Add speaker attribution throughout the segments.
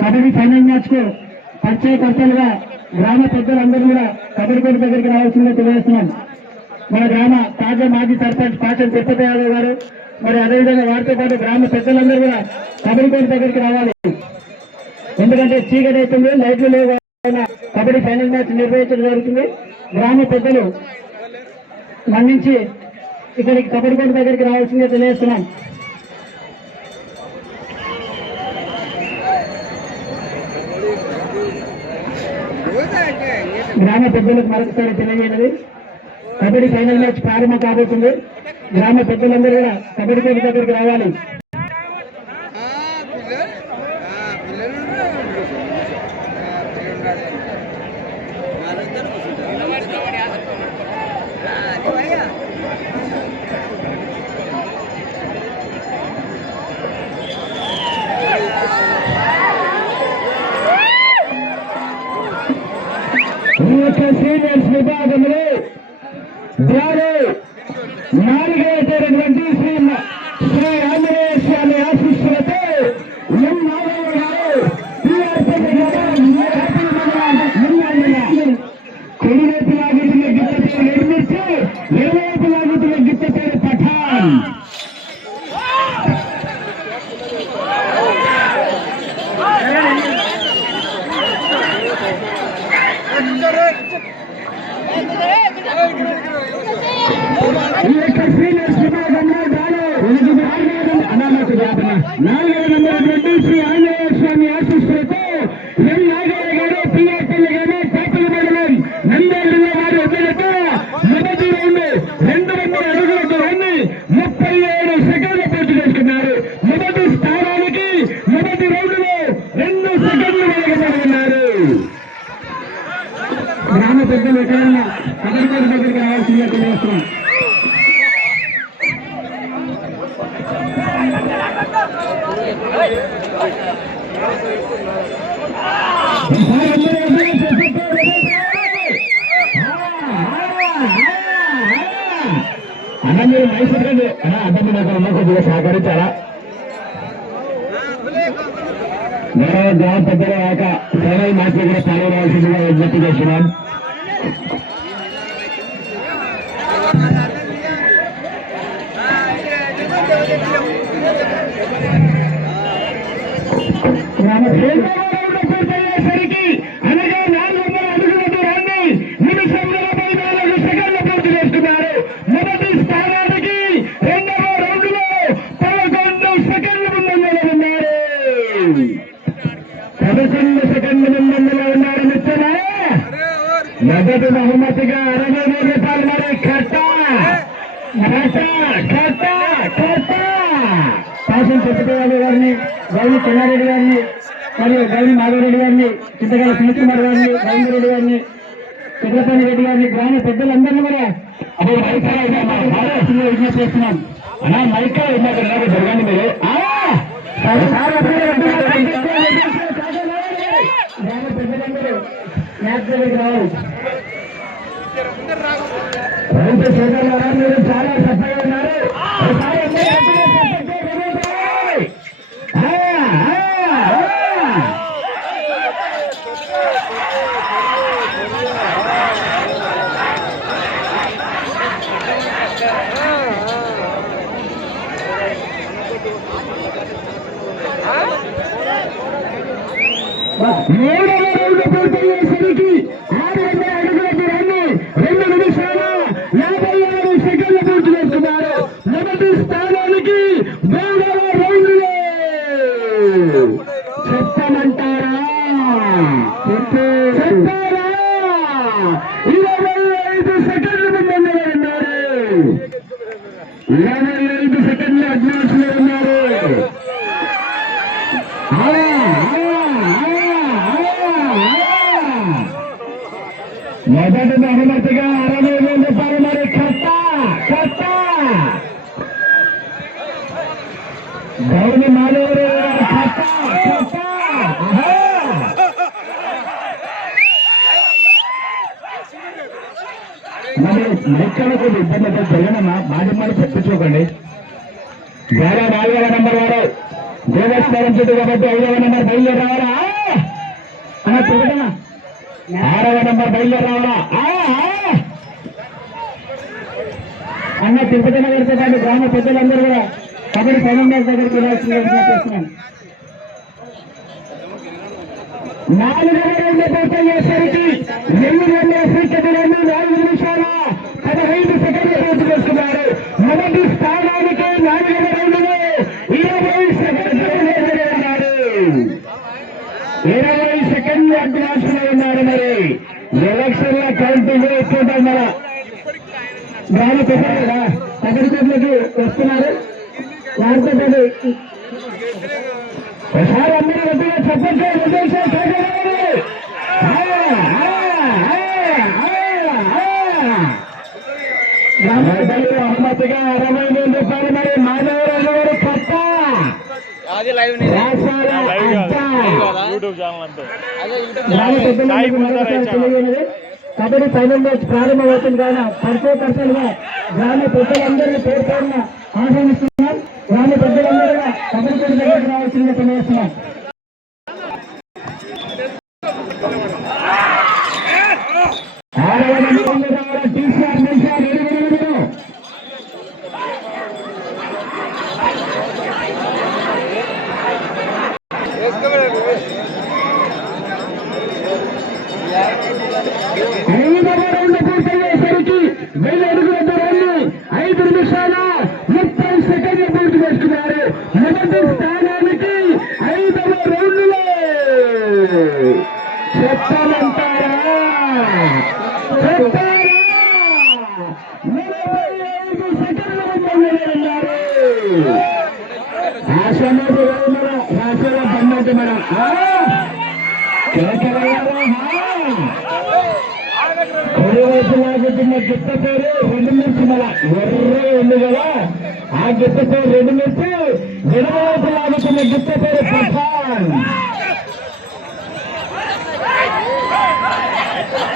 Speaker 1: Kabaddi final మ్యాచ్కు పరిచయకర్తలుగా గ్రామ పెద్దలందరూ కూడా కబడ్డీ కోర్టు దగ్గరికి రావాల్సిందిగా తెలియజేస్తున్నాం. మన గ్రామ తాజా మాజీ సర్పంచ్ పాచం తిరుపతి యాదవ్ గారు మరి అదేవిధంగా వారితో పాటు గ్రామ పెద్దలందరూ కూడా కబడ్డీ కోర్టు దగ్గరికి రావాలి. ఎందుకంటే చీకటి అవుతుంది లైట్లు లేవు కబడ్డీ ఫైనల్ మ్యాచ్ నిర్వహించడం జరుగుతుంది. గ్రామ పెద్దలు మన్నించి ఇక్కడికి కబడ్డీ కోర్టు దగ్గరికి రావాల్సిందిగా తెలియజేస్తున్నాం. గ్రామ పెద్దలకు మరొకసారి తెలియజేయనది కబడ్డీ ఫైనల్ మ్యాచ్ ప్రారంభం కాబోతుంది. గ్రామ పెద్దలందరూ కూడా కబడ్డీ దగ్గరికి రావాలి. యొక్క విభాగంలో వారు నాలుగవ శ్రీ శ్రీ ఆంజనేయ స్వామి ఆశీస్సులతో ఎం నాగయ్య గారు టీఆర్పీ గారు కుడివైపు లాగుతున్న గిట్ట పేరు నిర్మించి ఇరువైపు లాగుతున్న పేరు పఠాన్ ఈ యొక్క సీనియర్స్ విభాగంలో గాను అనామకు జాతర నాలుగవ నెంబర్ రెడ్డి శ్రీ ఆంజనేయ స్వామి ఆశీస్సులతో ఎం నాగయ్య గారు పిఆర్పల్లి గారు పేపల మండలం నంద్యాల వారి ఎదురుతో మొదటి రౌండ్ రెండు వందల అడుగుల ముప్పై ఏడు సెకండ్లు పూర్తి చేసుకున్నారు మొదటి స్థానానికి మొదటి రౌండ్లో రెండు సెకండ్లు వెనకబడుతున్నారు గ్రామ పెద్దలు ఎక్కడైనా దగ్గరికి రావాల్సిందిగా తెలియజేస్తున్నాం. మొదటి స్థానానికి రెండవ రౌండ్లో పదకొండు సెకండ్ల ముందంజలో ఉన్నారు పదకొండు సెకండ్ల ముందంజలో ఉన్నారు మిత్రులా మొదటి బహుమతిగా అరవై మూడు రూపాయలు మరి కట్ట కట్ట కట్ట కట్ట పాసం చెప్పేవాళ్ళు గారిని గౌరీ చెన్నారెడ్డి గారిని మరియు గౌరీ మాధవరెడ్డి గారిని చింతకాల సునీకుమార్ గారిని రవీంద్రెడ్డి గారిని పెద్దపల్లి రెడ్డి గారిని గ్రామ పెద్దలందరినీ కూడా అప్పుడు మైకా విజ్ఞప్తి చేస్తున్నాం అన్నా మైకా ఇందాక జరగండి మీరు ఆ! సార్ అప్పుడే గ్రామ పెద్దలందరూ మ్యాచ్ దగ్గరికి రావాలి రైతు సోదరులారా మీరు చాలా చక్కగా ఉన్నారు ఒకసారి అందరూ గట్టిగా చప్పట్లు కొట్టండి. ఆ, ఆ, ఆ. మూడవ రౌండ్ పూర్తయ్యేసరికి ఆరు వందల అడుగుల దూరాన్ని రెండు నిమిషాల యాభై ఆరు సెకండ్లు పూర్తి చేస్తున్నారు మొదటి స్థానం మూడవ రౌండ్ చెప్పమంటారా చెప్పు చెప్పారా ఇరవై ఐదు సెకండ్ల ముందు ఉన్నారు ఇరవై ఐదు సెకండ్ల అడ్వాన్స్లో ఉన్నారు మొదటి బహుమతిగా అరవై వేల రూపాయలు మరి కట్ట కట్ట గౌరవ మాధవరు కట్ట కట్ట ఆహా. మరి మైక్కలకు ఇబ్బంది అయితే మాటి మాట చెప్పించుకోకండి వేరే నాలుగవ నెంబర్ వారు. దేవస్థానం చుట్టూ కాబట్టి ఐదవ నెంబర్ బయలుదేరి రావాలా? అన్న చెబుతున్నా ఆరవ నెంబర్ బయలుదేరి రావాలా? అన్న తిరుపతి నగర్తో పాటు గ్రామ పెద్దలందరూ కూడా కబడి ఫైనల్ దగ్గరికి వెళ్ళాల్సిందిగా విజ్ఞప్తి చేస్తున్నాను. నాలుగవ రౌండ్ ఎన్ని నెలలు ఇరవై సెకండ్లు అడ్వాన్స్ ఉన్నారు మరి. ఎలక్షన్లో కౌంటింగ్ ఎక్కుంటాం మన వాళ్ళు పెద్దలుగా పగడికోట్లకి వస్తున్నారు. వారితో పాటు ఒకసారి అందరూ గట్టిగా చెప్పండి అరవై
Speaker 2: మంది లైవ్. యూట్యూబ్ ఛానల్ అంతే.
Speaker 1: కబడ్డీ ఫైనల్ మ్యాచ్ ప్రారంభమవుతుంది కావున పరిచయ పర్సన్గా గ్రామ పెద్దలందరినీ పేర్కొన్న ఆహ్వానిస్తున్నాం. గ్రామ పెద్దలందరూ కబడ్డీ రావాల్సిందిగా తెలియజేస్తున్నాం ఆరవ నెంబర్లో రావాలి టీసీఆర్ నిలిచారు ఎనిమిది నిమిషాలు. ఐదవ రౌండ్ పూర్తయ్యేసరికి వెయ్యి అడుగుల దూరాన్ని ఐదు నిమిషాల ముప్పై సెకండ్లు పూర్తి చేసుకున్నారు మొదటి స్థానానికి ఐదవ రౌండ్లో చెప్పమంటారా చెప్తారా నలభై ఐదు సెకండ్ల ముందంజలో ఉన్నారు మన రాష్ట్ర బొమ్మటి మన కేకలయ్యారా లాగుతున్న గిత్త పేరు రెండు మిర్చి మన ఎర్ర ఉంది కదా ఆ గిత్త పేరు రెండు మిర్చి ఎడమవైపు లాగుతున్న గిత్త పేరు పఠాన్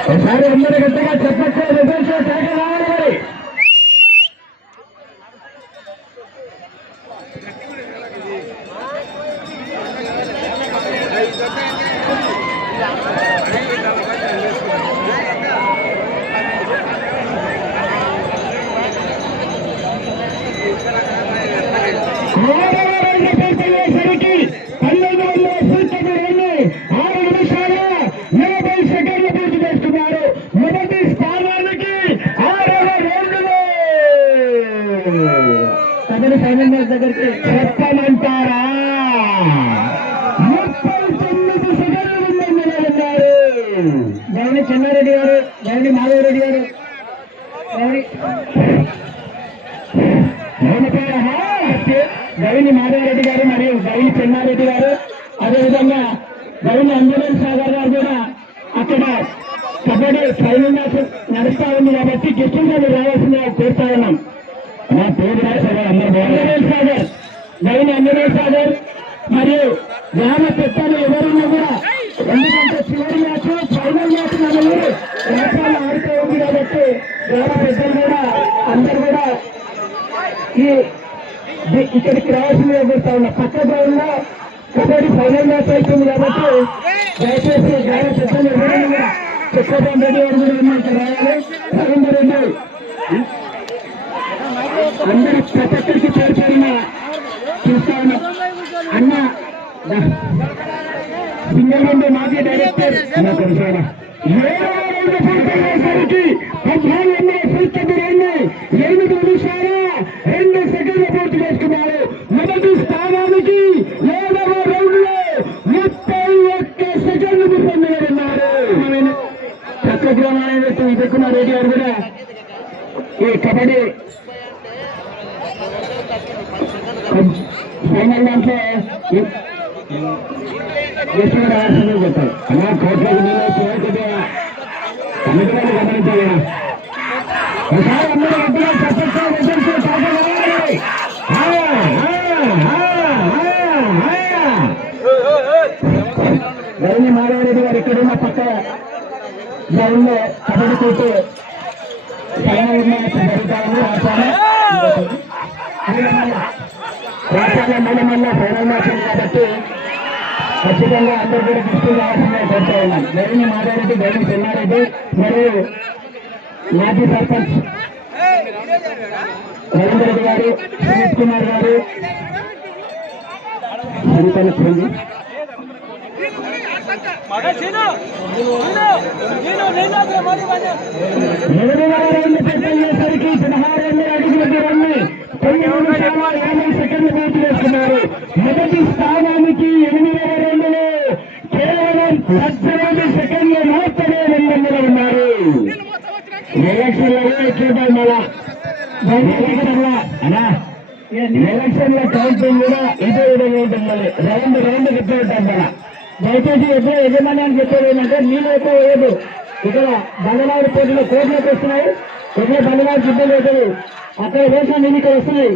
Speaker 1: ఒకసారి అందరూ గట్టిగా చెప్పట్లేదు. అంజనేయ సాగర్ గారు కూడా అక్కడ కబడ్డీ ఫైనల్ మ్యాచ్ నడుస్తా ఉంది కాబట్టి మీరు రావాల్సిందిగా కోరుతా ఉన్నాం. నా పేరు రాశారు సాగర్ గవిని అంజనేయ సాగర్ మరియు గ్రామ పెద్దలు ఎవరున్నా కూడా ఎందుకంటే చివరి మ్యాచ్ ఫైనల్ మ్యాచ్ మన ఊరు రాష్ట్రాలు ఆడుతూ ఉంది కాబట్టి గ్రామ పెద్దలు కూడా అందరు కూడా ఈ ఇక్కడికి రావాల్సిందిగా కోరుతా ఉన్నా. పక్క గ్రౌండ్లో కబడ్డీ ఫైనల్ మ్యాచ్ అవుతుంది కాబట్టి దయచేసి గ్రామ పెద్దలు చక్రపాణి రెడ్డి గారు కూడా ఉన్నారు ఇక్కడ రావాలి రెడ్డి అందరూ ప్రతి ఒక్కరికి పేరు పేరున చూస్తా ఉన్నాం అన్న సింగల్ విండో మాజీ director. Kabaddi court final match మళ్ళీ ఫైనల్ మ్యాచ్ కాబట్టి ఖచ్చితంగా అందరూ కూడా దృష్టి రావాల్సిందే కోరుతా ఉన్నాం గౌరిని మాధవరెడ్డి గౌరిని చెన్నారెడ్డి మరియు మాజీ సర్పంచ్ రవీంద్ర రెడ్డి గారు సునీత్ కుమార్ గారు సునీతని సెకండ్లు పూర్తి చేస్తున్నారు. మొదటి స్థానానికి దయచేసి ఎప్పుడో యజమాని అని చెప్పేది ఏంటంటే నీళ్ళు ఎక్కువ వేయదు ఇక్కడ బండలాడి పోటీలో కోట్లోకి వస్తున్నాయి ఎప్పుడో బండలాడి సిద్ధం లేదు అక్కడ వేసిన నీళ్ళు ఇక్కడ వస్తున్నాయి.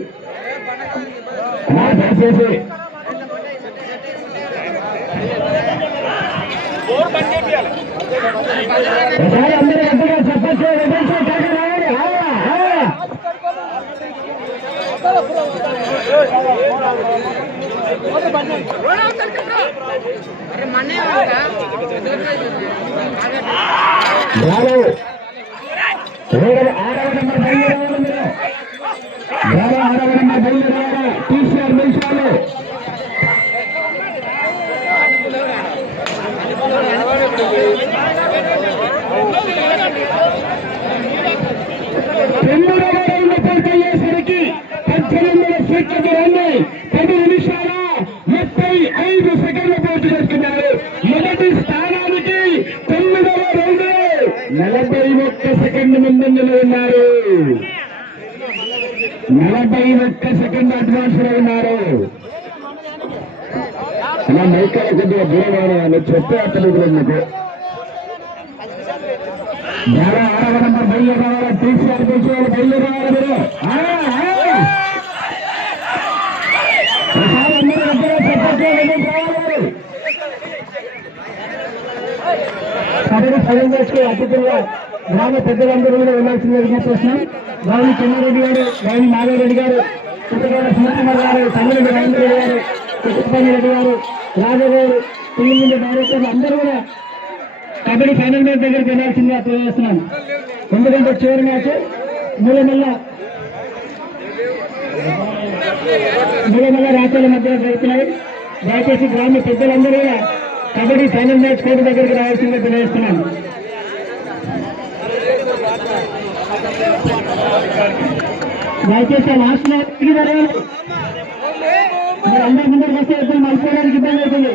Speaker 1: రా, అందరూ గట్టిగా చెప్పచ్చు. విదేశీ రావాలి ఆ, ఆ. బ్రావో. ఏడవ- ఆరవ నెంబర్ బయలుదేరాలి మీరు. బ్రావో ఆరవ నెంబర్ బయలుదేరాలి. టీసీఆర్ నిమిషాలు. తొమ్మిదవ రౌండ్ పూర్తయ్యేసరికి పద్దెనిమిది సీట్ల దూరాన్ని పది నిమిషాల ముప్పై ఐదు సెకండ్లు పూర్తి చేస్తున్నారు మొదటి స్థానానికి తొమ్మిదవ రౌండ్ నలభై ఒక్క సెకండ్ ముందంజలో ఉన్నారు నలభై ఒక్క సెకండ్ అడ్వాన్స్లో ఉన్నారు అలా మైకాల కొద్దిగా దూరం చెప్పే అతను మీకు చాలా ఆరవ నంబర్ బయలుదేరాలి టీసీఆర్ తీసుకోవాలి బయలుదేరాలి మీరు ఆ, ఆ. ఒకసారి అందరూ గట్టిగా చెప్పొచ్చు, ఎదురు రావాలి. కబడ్డీ ఫైనల్ మ్యాచ్కి అతిథులుగా గ్రామ పెద్దలందరూ కూడా వెళ్ళాల్సింది విజ్ఞప్తిస్తున్నాం గాలి చెన్నారెడ్డి గారు గాలి నాగారెడ్డి గారు కుటుంబాల సుమకుమార్ గారు తమిళ రవీంద్ర రెడ్డి గారు కుటుంబాని రెడ్డి గారు రాజు గారు టీం డైరెక్టర్లు అందరూ కూడా కబడ్డీ ఫైనల్ మ్యాచ్ దగ్గరికి వెళ్ళాల్సిందిగా తెలియజేస్తున్నాను ఎందుకంటే చివరి మ్యాచ్ మూలమల్ల మూలమల్ల రాష్ట్రాల మధ్య జరుగుతున్నాయి. దయచేసి గ్రామ పెద్దలందరూ కూడా కబడ్డీ ఫైనల్ మ్యాచ్ కోర్టు దగ్గరికి రావాల్సిందిగా తెలియజేస్తున్నాను దయచేసి లాస్ట్ మ్యాచ్ జరగాలి. మీరు అందరి ముందరికి వస్తే ఎప్పుడు మలుచుకోవడానికి ఇబ్బంది అవుతుంది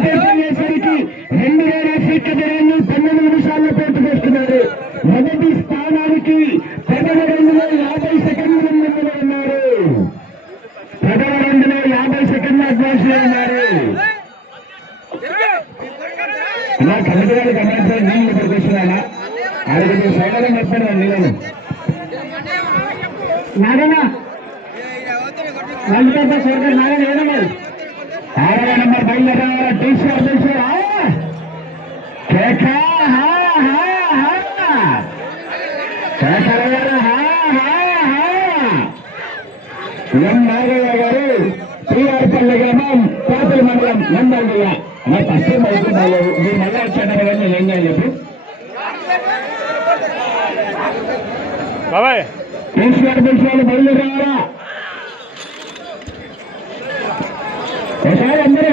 Speaker 1: చేసేసరికి రెండు వేల సీట్ల ధరలను పన్నెండు నిమిషాల్లో పూర్తి చేస్తున్నారు మొదటి స్థానానికి పదవ రెండులో యాభై సెకండ్ల ముందులో ఉన్నారు పదవ రెండులో యాభై సెకండ్ల అడ్వాన్స్లో ఉన్నారు ఇలా కమిటీలు గమనించాలి నేను ఇక్కడికి వచ్చినా నేను.
Speaker 2: బాబాయ్.
Speaker 1: బయలుదేరారా అందరూ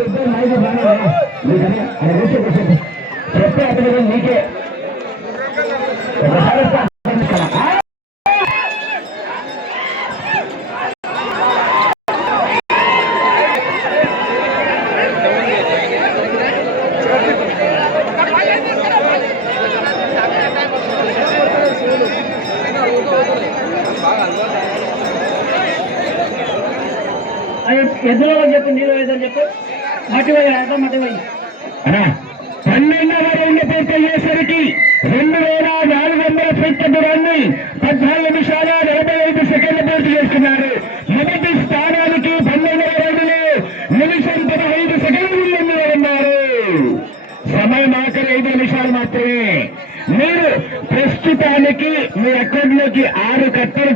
Speaker 1: ఇద్దరు నాయకులు బాగానే నీకే. की आर इकहत्तर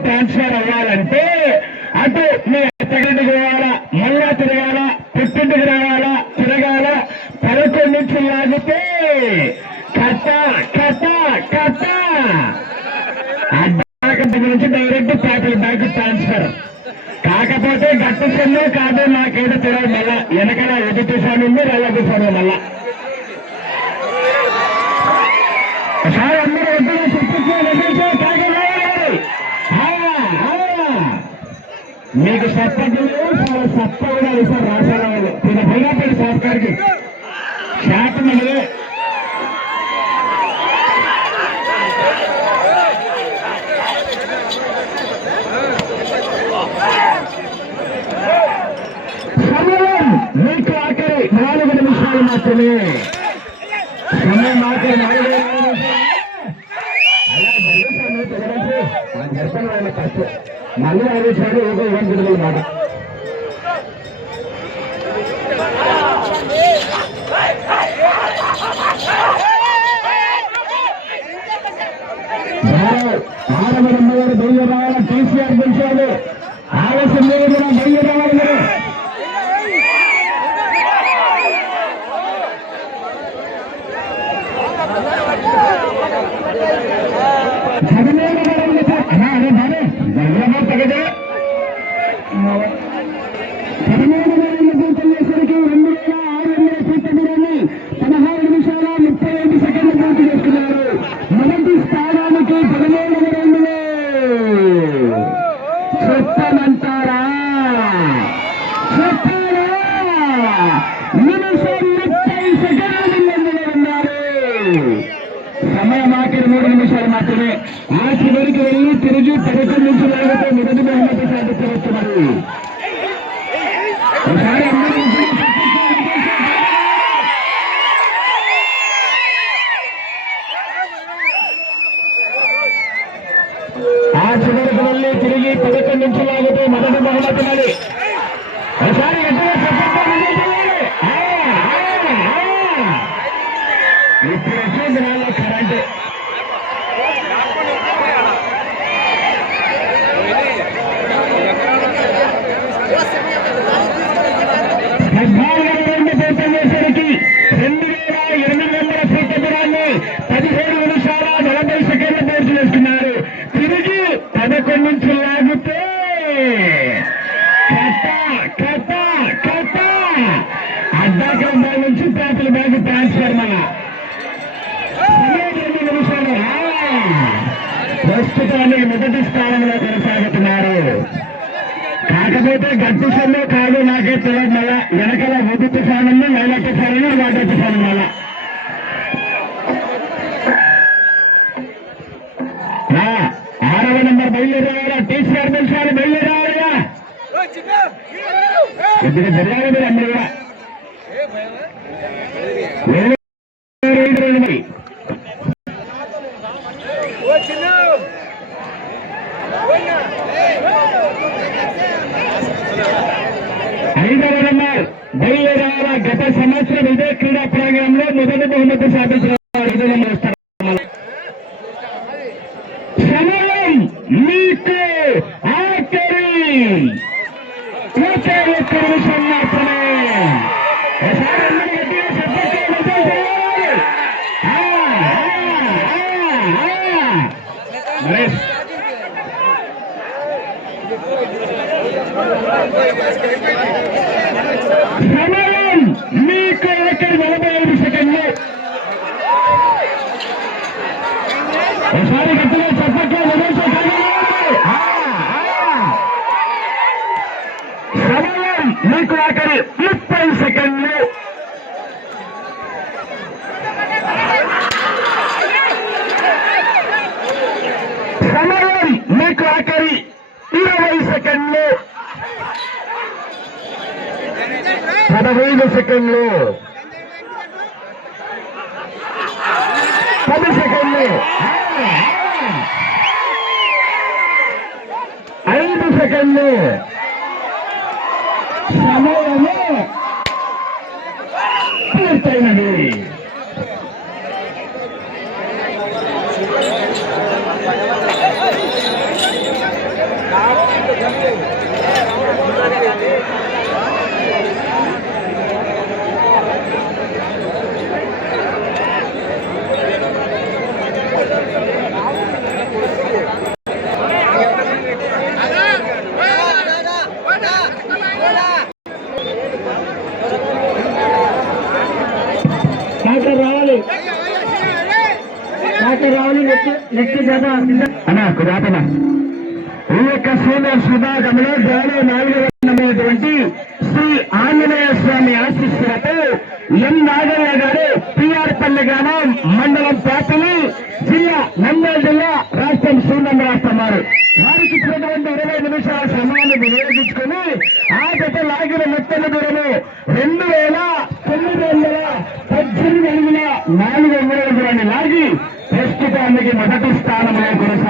Speaker 1: మీకు సర్పంచులు సత్తా ఉండాలి సార్ రాసారావులో ఇది భైరాపేట సాఫ్ గారికి శాతం అనేది సమయం మీకు ఆఖరి నాలుగు నిమిషాలు మాత్రమే. సమయం ఆఖరి నాలుగు నిమిషాలు. అలా జరిగితే మీకు తెలిసి మన జరిపిన వాళ్ళ కష్టం. நல்ல அறிவிச்சாரு ஏதோ இடம் கொடுக்க மாட்டான் ஆரம்பிக்கும் தெய்வமாக டிசிஆர் பிடிச்சாரு ஆலோசனை தெய்வமாக இருக்கிறேன் మూడు నిమిషాలు మాత్రమే. ఆ చివరికి వెళ్ళి తిరిగి పదకొండు నుంచి లాగితే మొదటి బహుమతి సాధించవచ్చు మరి. అయితే గర్జిస్తుందో కాదు నాకే తెలియదు మళ్ళా. వెనకాల ఒడ్డు తుఫాను నేల తుఫాను వాటర్ తుఫాను మళ్ళా ఆరవ నెంబర్ బయలుదేరారా టీసీ అర్బన్ సార్ బయలుదేరారా ఇప్పుడు జరగాలి మీరు అందరూ நரேஷ் మీకు ఎక్కడ నలభై ఐదు సెకండ్లు ఒకసారి గట్టిగా చెప్పట్లో నిమిషం సమయం మీకు ఆఖరి ముప్పై సెకండ్లు పదహైదు సెకండ్లు. పది సెకండ్లు. ఐదు సెకండ్లు. అన్నా కుదాపన ఈ యొక్క సీనియర్ విభాగంలో జూలై నాలుగు నమ్మేటువంటి శ్రీ ఆంజనేయ స్వామి ఆశిస్తులతో ఎం నాగయ్య గారు పిఆర్పల్లి గ్రామం మండలం పాపలి జిల్లా నంద్యాల జిల్లా రాష్ట్రం శూన్యం రాస్తున్నారు వారికి ఇచ్చినటువంటి ఇరవై నిమిషాల సమయాన్ని వినియోగించుకుని ఆ జత లాగిన మొత్తం దూరము రెండు వేల తొమ్మిది వందల పద్దెనిమిది అడుగుల నాలుగు రాష్ట్రానికి మొదటి స్థానంలో కొనసాగుతుంది